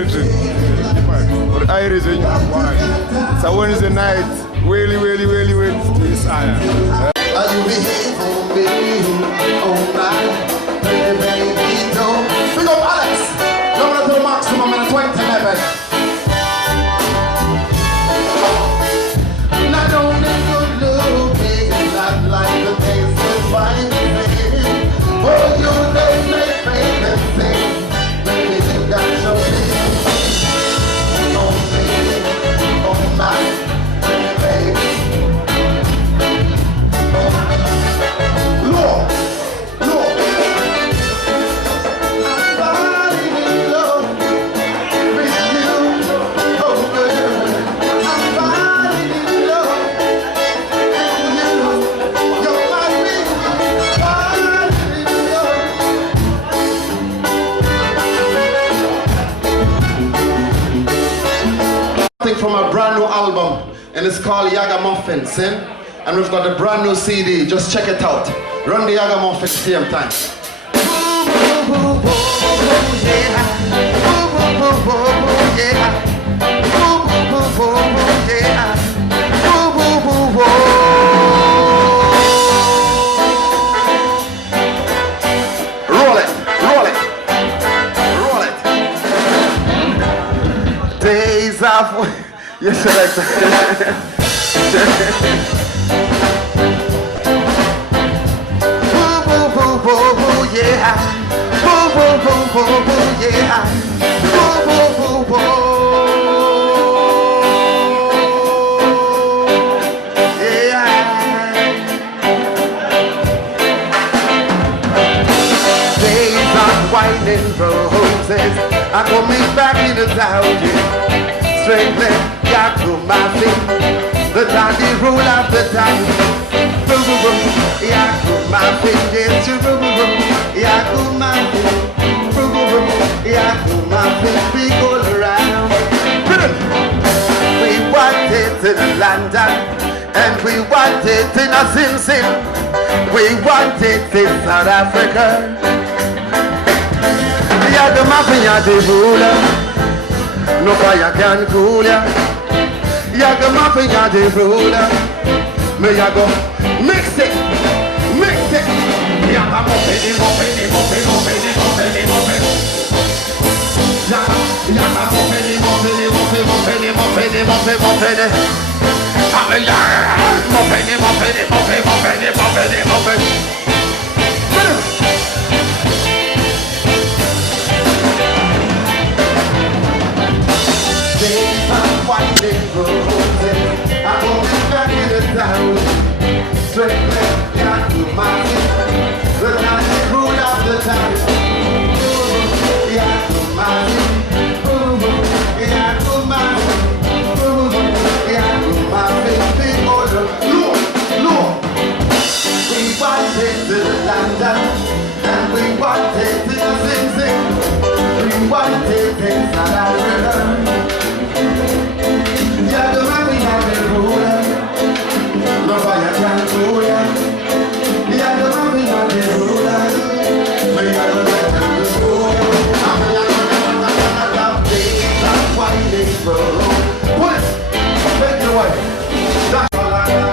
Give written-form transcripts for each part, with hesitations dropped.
written. But Irish, it's a Wednesday night. Really, really, really, really. It's iron. Are you here for me? Oh my, baby, don't. Big up Alex. Don't let the maximum in 2011. Not only good looking, not like the things you find me. Oh, you make me famous thing. Baby, you got your thing. Oh, baby, oh my, baby. Lord, Lord. I'm falling in love with you. Oh, girl. I'm falling in love with you. You're my baby. Falling in love. Something from a brand new album, and it's called Yagga Muffins, and we've got a brand new CD. Just check it out. Run the Yagga Muffins same time. Roll it, roll it, roll it. Days of yes, selector. Yeah, boo boo boo boo boo, yeah, boo boo boo boo, yeah. Days of winding roses are coming back in the town, yeah. Strengthen Yagga feet, the daddy rule of the time. Boo boo boo, Yagga feet, yes, you boo boo boo. Yagga feet, we go around. We want it in London, and we want it in a Zim. We want it in South Africa. Yagga feet, you're the ruler. No fire can cool ya. Yagga feet, you're the ruler. Me Yagga, mix it, mix it. Yagga muffin, muffin, muffin, muffin, muffin, muffin. Yagga muffin, muffin, muffin, muffin, muffin, muffin, muffin. Muffin, muffin, muffin, muffin, muffin, muffin. Days of winding roses, I'm going back in the town. Straight left, Yagga feet. The night rule of the time. Yagga feet. Yagga feet. Big order. Lord, Lord. We want it to London, and we want it to Zim. We want it in South Africa. Yagga feet, you're the ruler. No fire can cool ya. Yagga feet, you're the ruler. We gotta let them go. Days of winding road. Put it. Take it away. That's all I got.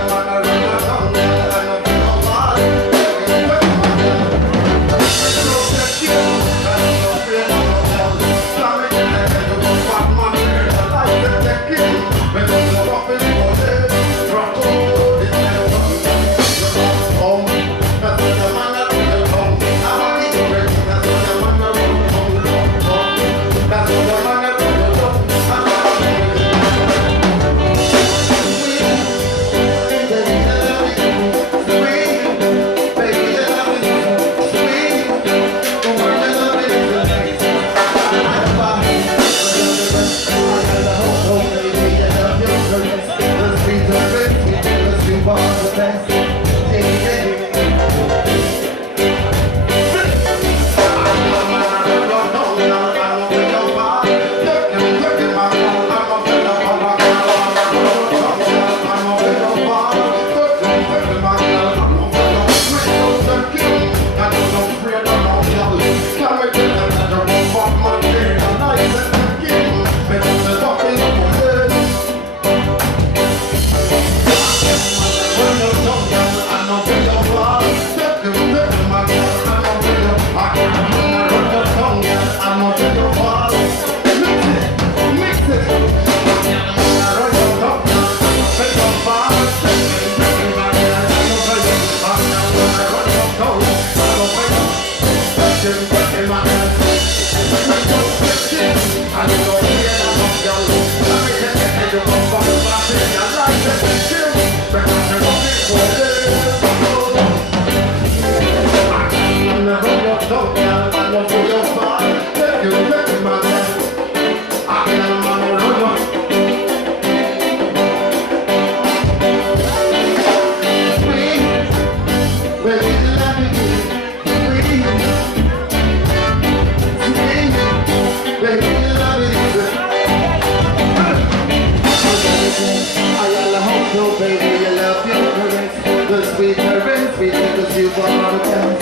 you for all the times.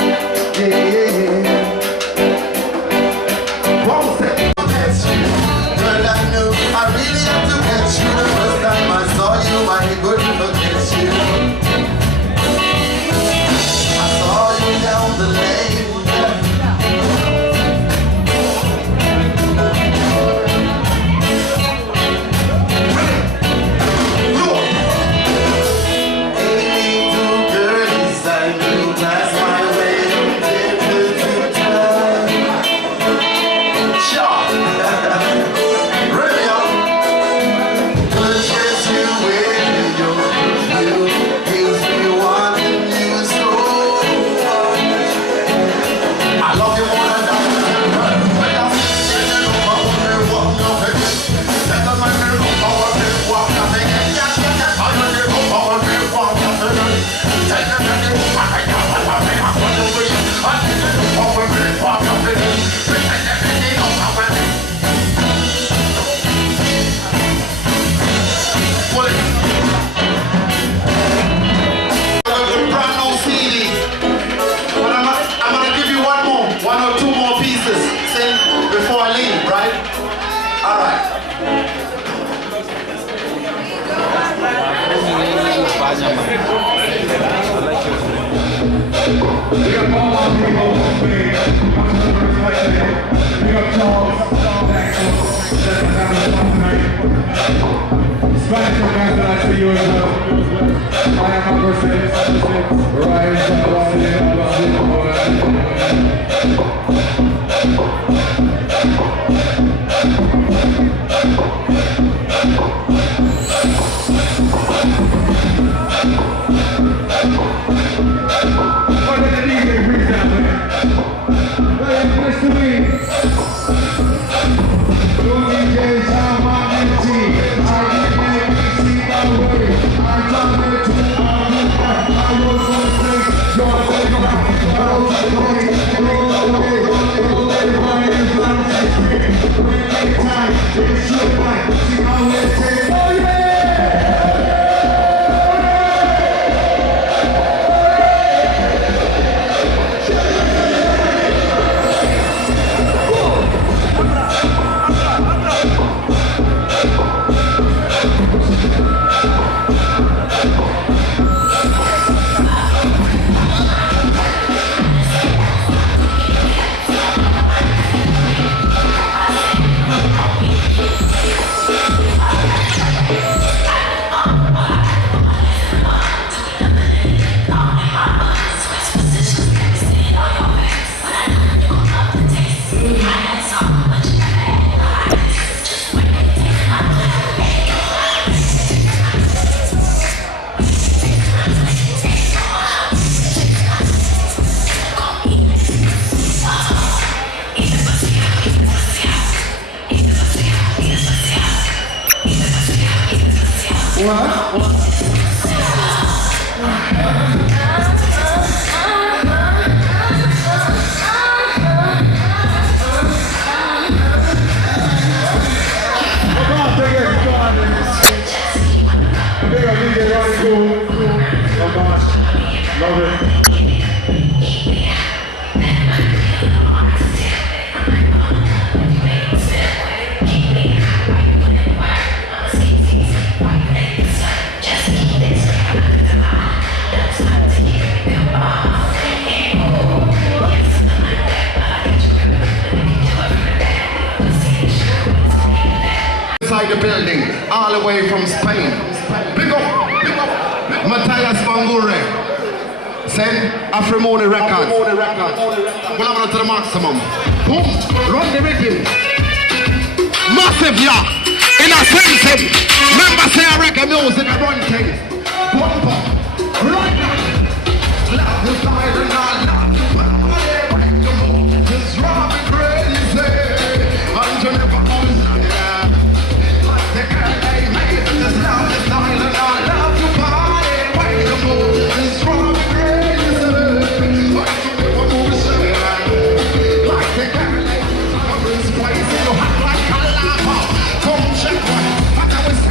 Yeah, yeah, yeah. One second. Girl, I know I really have to get you. The first time I saw you, I couldn't forget you. I saw you down the lane. The building, all the way from Spain. Pick up, Matthias Bangure. Send Afrimone Records. We'll have it to the maximum. Boom, run the rhythm. Massive, yeah. In a sense, remember say I reggae music, I run things. Bumper, right now. Love the fire and I love the fire. Just drive me crazy. And you never understand. Come check one, I know it's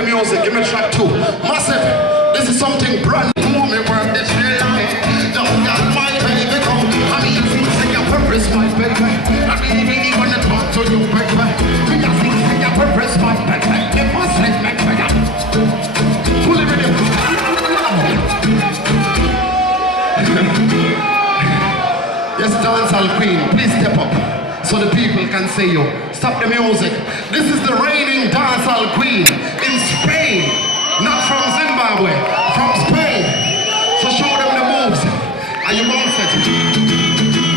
the music, give me track 2. Massive, this is something brand new. Me work this real life. Just got my baby come. I mean, you think say your purpose, my baby. I really wanna talk to you, baby. Me just think say your purpose, my baby. The boss is my baby. Pull it in. Yes, dancehall queen, please step up so the people can see you. Stop the music. This is the reigning dancehall queen in Spain, not from Zimbabwe, from Spain. So show them the moves. Are you all set?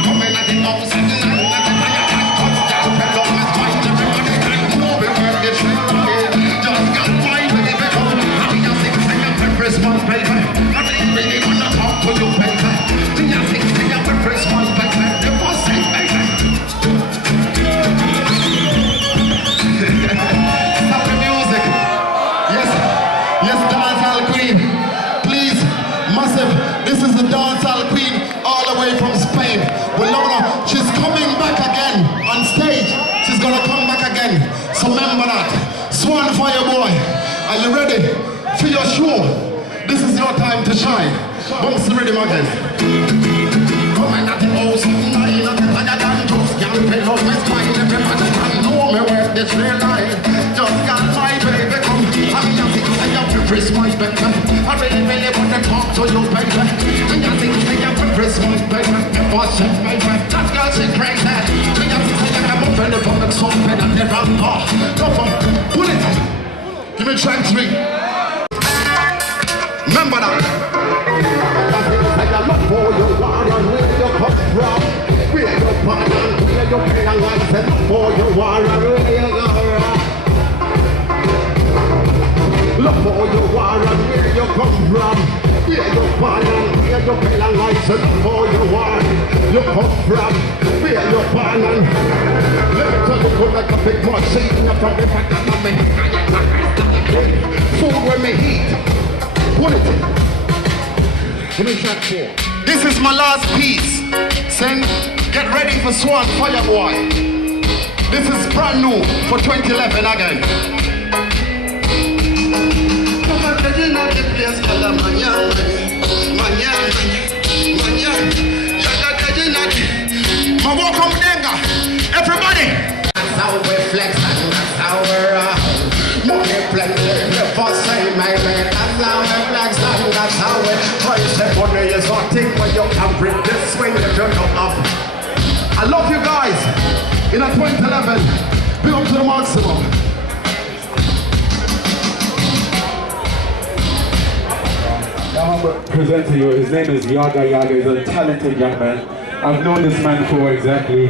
Come in at the outside. Just got my baby. I'm just singing up and press my baby. I really wanna talk to you, baby. Just singing up and press my baby. The boss is baby. Stop the music. Yes, yes, dancehall queen. Please, massive. This is the dancehall queen all the way from Spain. Wilona, she's coming back again on stage. She's gonna come back again. So remember that. Swan Fire Boy, are you ready for your show? This is your time to shine. Bounce the rhythm again. Come and at the house, nine at the fire than just can't fill up my spine. Everybody can know me where this real life. Just got my baby come. I'm just thinking I have to press my baby. I really wanna talk to you, baby. I'm just thinking I have to press my baby. The boss is my baby. That girl she's crazy. I'm just thinking I have a belly from the sun and the round bar. Go for it. Pull it. Give me track 3. Remember that. I love for you, and where you come from. Where you born and where you pay a license for you are and where you go wrong. Look for you are and where you come from. Where you born and where you pay a license for you are. You come from where you born and. Let me tell you, good like a big machine from the back of me. Food with me heat. Pull it. Give me track 4. This is my last piece. Send, get ready for Swan Fire Boy. This is brand new for 2011 again. Come on, you know the place called Manya. My welcome Denga. Everybody. That's how we flex and that's how we're money plenty, never say my man. That's how we flex and that's how we price the money is not thing when you can bring this swing if you come up. I love you guys. In a 2011, big up to the maximum. I'm going to present to you, his name is Yagga. Yagga is a talented young man. I've known this man for exactly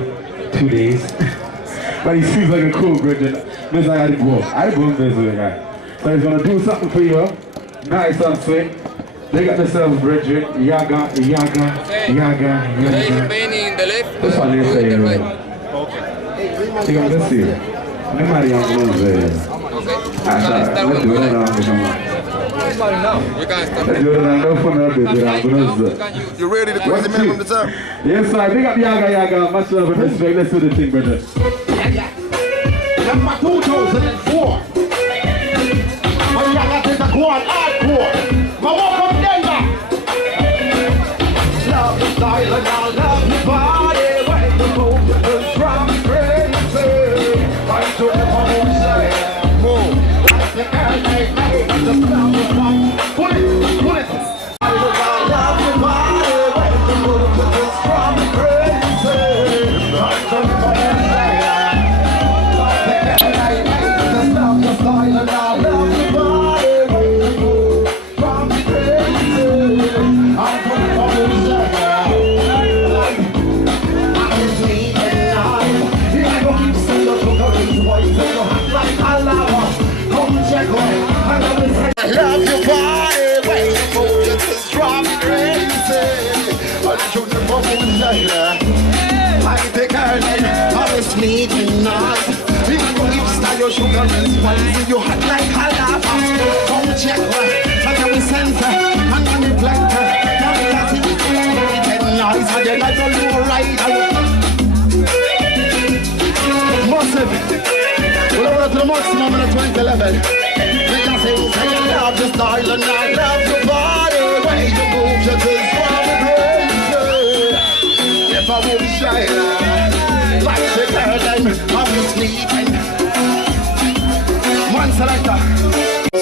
2 days. But he seems like a cool brethren. Miss I had to go. I go with the guy. So he's gonna do something for you. Nice and sweet. They got themselves brethren. Yagga. This one is saying. Okay. Let's see. Nobody on those there. Let's do it now. You ready to quit the minimum of the time? Yes, sir. Big up Yagga. Much love and respect. Let's do the thing, brother. Number 2004. When Yagga take a go on hardcore. My walk up Denga. Love the style and I love the body. When the movement is from crazy. Fight to the motion. Move. Like the air they make. The sound of fun. Pull it. I love the body. When the movement is from crazy. Fight to the motion. Sugar and spicy, you hot like halava. Come check her, and then we center, and then we planter. Now we got it, 10 yards, and then I go low rider. Massive, we're over to the maximum in the 2011. We just say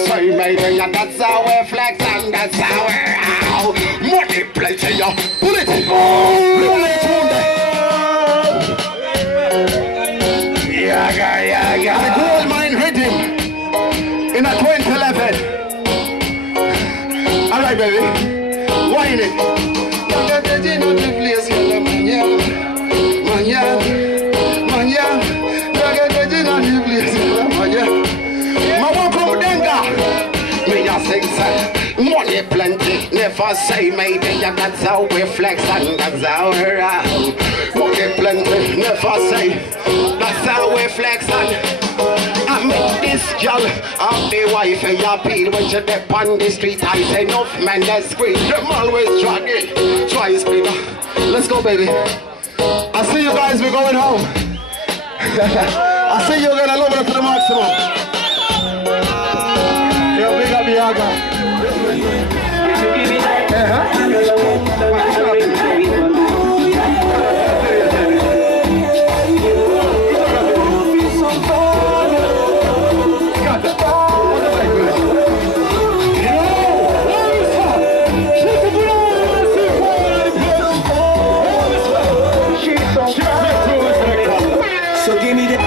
So you made it, and that's how we flex and that's how we're out. Money plenty, yo. Pull it. Pull it. Yeah. The gold mine rhythm in a 2011. Alright, baby. Wine it. Money plenty, never say maybe, yeah, that's how we flex and that's how we're out. Money plenty, never say, that's how we flex and I make this girl of the wife and your appeal when she dip on the street. I say enough men that scream, them always drag it. Try speed. Let's go, baby. I see you guys, we're going home. I see you're gonna love it to the maximum. Yo, big up Yagga. So give me that.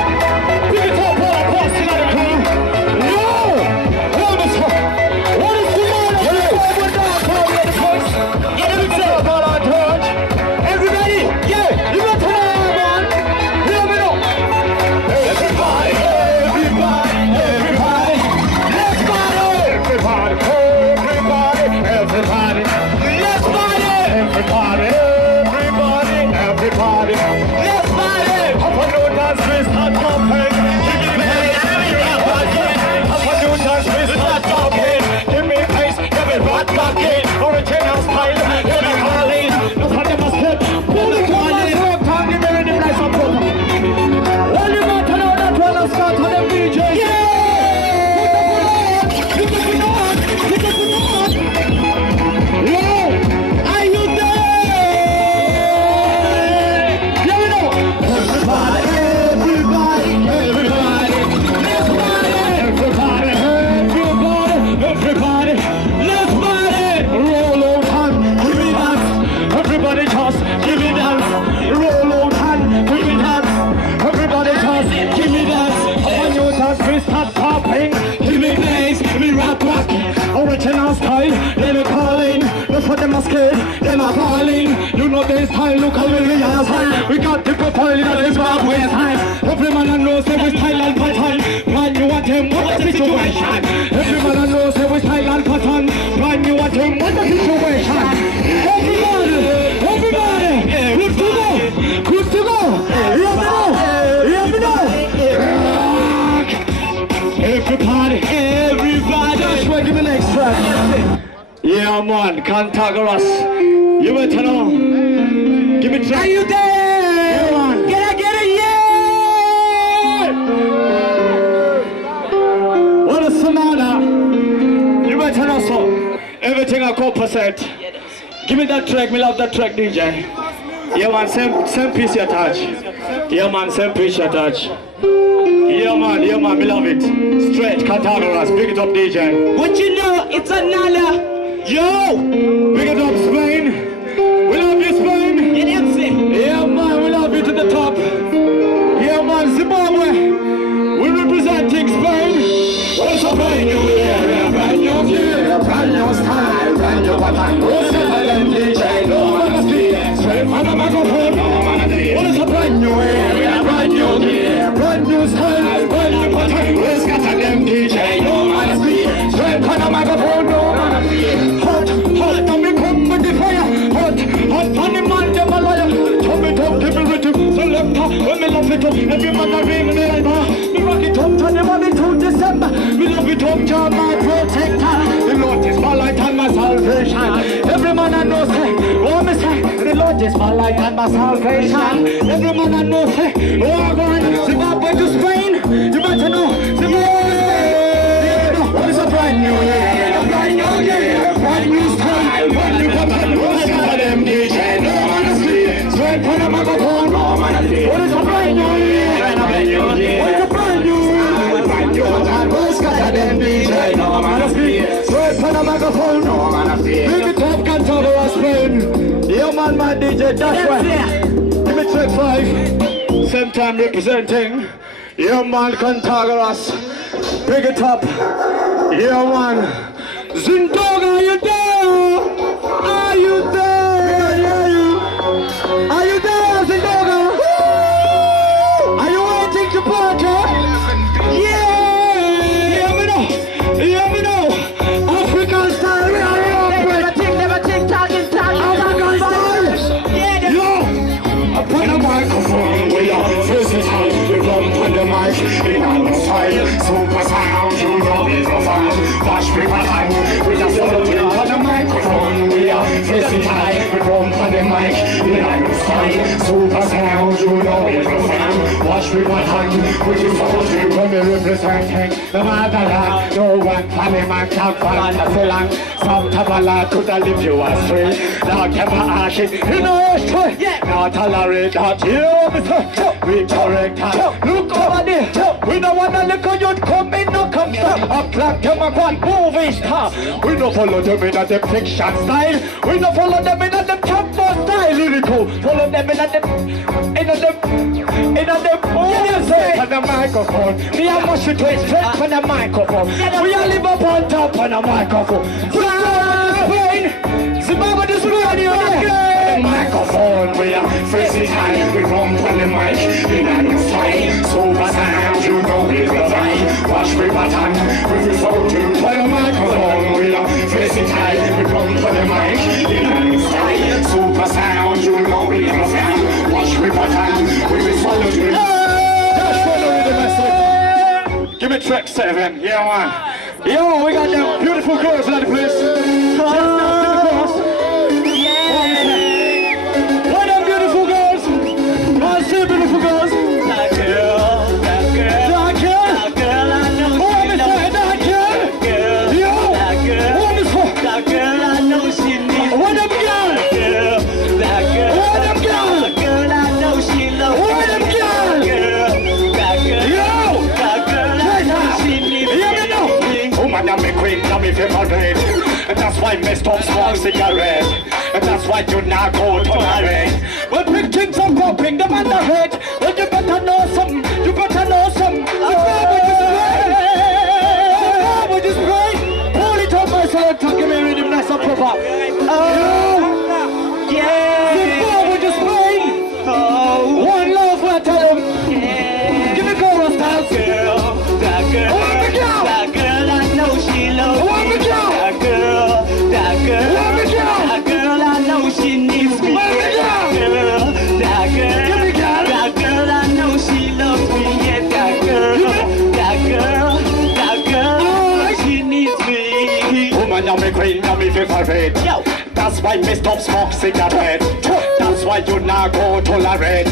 Them are falling, you know this time, look how we are time. We got the profiling of the Zimbabwean time. Every man knows there was style and pattern. Brand new at him, what a situation. Every man knows there was style and pattern. Brand new at him, what a situation. Everybody, good to go. Let me know. Everybody. Just wait, give me the next track. Yeah, man, Cantagoras. You better know. Give me track. Are you there? Yeah, man. Get it, yeah! What a sonata. You better know so. Everything I composite. Give me that track, me love that track, DJ. Yeah, man, same piece you touch. Yeah, man, same piece you touch. Yeah, man, me love it. Straight, Cantagoras, pick it up, DJ. What you know, it's another. Yo! Big it up, Spain! We love you, Spain! Yeah, man, we love you to the top! Yeah, man, Zimbabwe! We representing Spain! What's a brand new year, brand new year, brand new style, brand new pattern! What's a brand new DJ, no man speed! Straight from the microphone, no man speed! What is a brand new year, brand new year, brand new style, brand new pattern! What's got a damn DJ, no man speed! Straight from the microphone, no man speed! Hot, and me come with the fire. Hot, and the man them a liar. Chop it up, give me rhythm. Selector, when me love it up, every man a ring me like bar. Me rock it up, turn the money to December. Me love it up, Jah my protector. The Lord is my light and my salvation. Every man I know say, oh me say, the Lord is my light and my salvation. Every man I know say, oh I'm going Zimbabwe to Spain. You better know, Zimbabwe to Spain. What is a brand new year? Brand new year, brand new style, brand new pattern. What's got them DJ? No man asleep. Straight from the microphone, no man asleep. What is a brand new year? What is a brand new year? Brand new pattern. What's got them DJ? Just me. Right on the microphone. Bring it up, can't talk about Spain. Yeah, man, my DJ, that's right. Give me track 5. Same time representing. Yeah, man, Cantagoras. Bring it up. Yeah, man. Zindoga, are you there? Are you there? Yeah, you. Are you there, Zindoga? Are you waiting to party? Yeah! Hear me now. Hear me now. African style, we are Never think, talking. African style. Yo! Upon the microphone, we are versatile. We run on the mic in our style. Super sound, you know it's a fun. Watch me time. We just on the microphone, we are versatile. We run on the mic in our style. Super sound, you know it's a fun. Watch me time. We just hold you when we representing the motherland. No one funny man can find us along. Some tabala could have leave you astray. Now keep asking, you know it's true. Now tolerate that you, Mr. We correct that. Look over there. We don't want to look at you come in, no come stop. Up clock them up on movie star. We don't follow them in a them fiction style. We don't follow them in a them tempo style. Lyrical. Follow them in a them on the microphone. Me and Mushy twist straight on the microphone. We all live up on top on the microphone. Zimbabwean is ready on the microphone. We are facing high. We come on the mic in a new style. Super sound, you know it's a vibe. Watch me button. We will fall to the microphone. We are facing high. We come on the mic in a new style. Super sound, you know it's a vibe. Watch me button. We will follow to Give me track 7, yeah man. Yo, we got them beautiful girls in the place. What them beautiful girls? I see beautiful girls. That girl, that girl, that girl, that girl, I know. Who am I saying? That girl, yo, that girl, who am I saying? That girl, I know she needs. What them girl? That girl, what them girl? That girl, I know she loves. What them girl? That girl, yo. I'm a queen, I'm a favorite. And that's why me stop smoke cigarette. And that's why you not go tolerate. When big things are popping, them on the head. Well, you better know something, you better know something. Zimbabwe is great. Pull it up myself, give me rhythm nice and proper. Yeah. Zimbabwe is great. One love, I tell them. Give me chorus style. Girl, that girl, that girl, I know she loves me. That girl, that girl, that girl, I know she needs me. That girl, that girl, I know she loves me. Yeah, that girl, she needs me. Woman, you're my queen, you're my favorite. Yo. That's why me stop smoke cigarette. That's why you not go tolerate.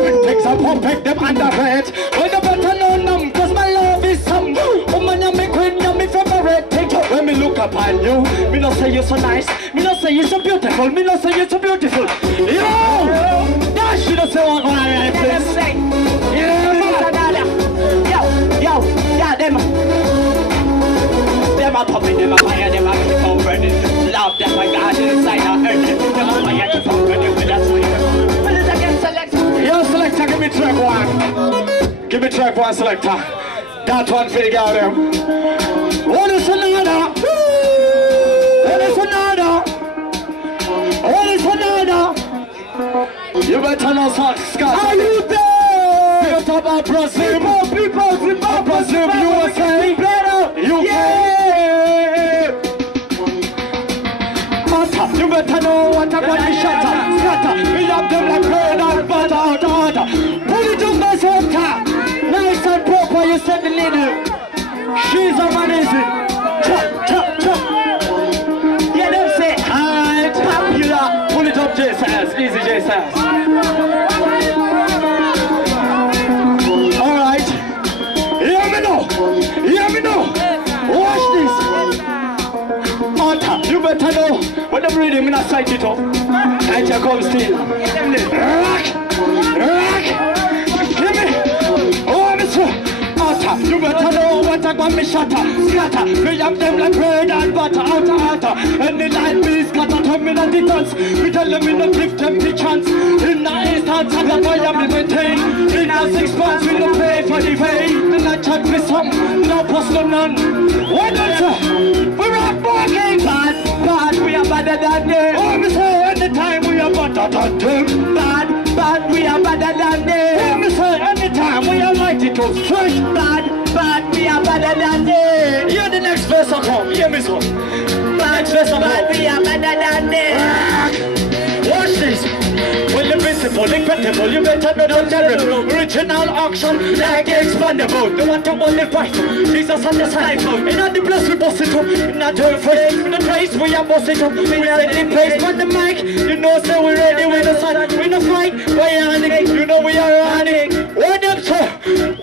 When things are pumping them under red. When you better know them, cause my love is some. Woman, you're my queen, you're my favorite. When me look upon you, me not say you're so nice. Me not say you're so beautiful. Me not say you're so beautiful. Yo! That should have said one right place. Yeah, them. Them are popping, them are fire, them are keep on burning. Love them, my God, inside our earth. Them are fire, keep on burning with us. Well, it's again, select. Yo, selector, give me track 1. Give me track 1, selector. That one for the girl, them. What is another? What is another? What is another? You better know Scott. Are you there? Pick up our Brazil. People, Brazil, USA. UK. You better know what I'm going to shatter. Scatter. We love them like bread and butter. Pull it up my center. Nice and proper, you said the lady. She's amazing. Chop. Yeah, them say, hi, popular. Pull it up, J-Sass. Easy, J-Sass. Alright. Hear me now. Watch this. Martha, you better know. When I'm reading, I'm not sight it up. And you come still. Rock. Give me. Oh, Mr. Martha, you better know what attack when me shatter, scatter. We have them like bread and butter, outer. And the light beast got a terminal defense. We tell them in the give them the chance. In the instance, I got why I'm maintain. In the 6 months, we don't pay for the pay. The night chat with some, no post no none. What else? We're not walking bad, we are better than them. Oh, me say anytime we are better than them. Bad, we are better than them. Oh, me say anytime we are mighty to straight. Bad, we are better than them. Hear the next verse I come, hear me so. Bad, we are better than them. Watch this. Well, the principle, incredible, you better know the terrible. Original action, like expandable. They want to only fight. Jesus on the side. In the place we bust it up. In the turn face, in the place we are bust it up. We are in place on the mic. You know, so we're ready with the sun. We no fight, we're running. You know we are running. What up, sir?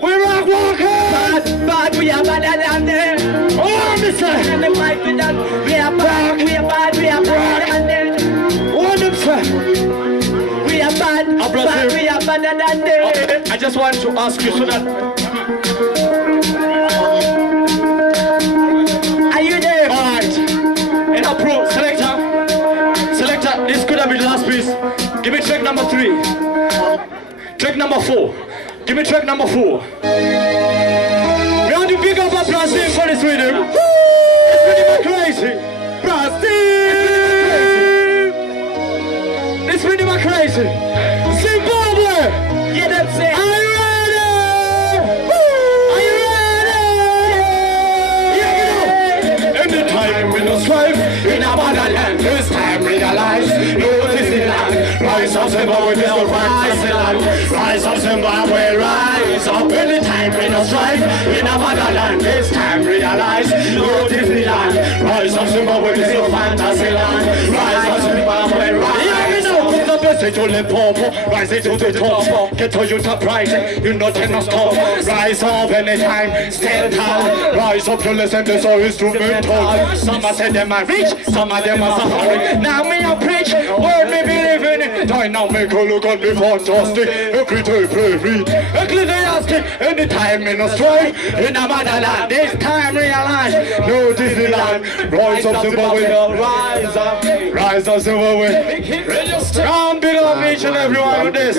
We rock walking. Bad, we are better than them. Oh, mister. And the mic with that. We are bad, we are better than them. What up, sir? We are bad, we are better than them. Okay, I just want to ask you so that... Are you there? Alright. And approve. Selector, this could have been the last piece. Give me track number 3. Track number 4. Give me track number 4. We want to pick up a Brazil for this rhythm. It's pretty crazy. Brazil! It's pretty much crazy. Zimbabwe! Yeah, that's it. Are you ready? Woo! Are you ready? Yeah, you know. Anytime we no strife in our motherland, this time realize, notice the land. Rise up Zimbabwe, this will rise the land. Rise up Zimbabwe, rise up. Anytime we no strife in our motherland, this time realize, notice the land. Rise up Zimbabwe, this will fantasy land. Rise up Zimbabwe, rise. Message to Limpopo, rising to the top. Get to you top rising, you know ten stop. Rise up anytime, stand tall. Rise up to listen to so instrumental. Some are say them are rich, some of them are suffering. Now me a preach, word me believe in it. Dynamic, look on me fantastic. Every day pray read, ecclesiastic. Anytime in a strife, in a motherland. This time realize, no Disneyland. Rise up Zimbabwe, rise up Zimbabwe. Round big up each and every one of this.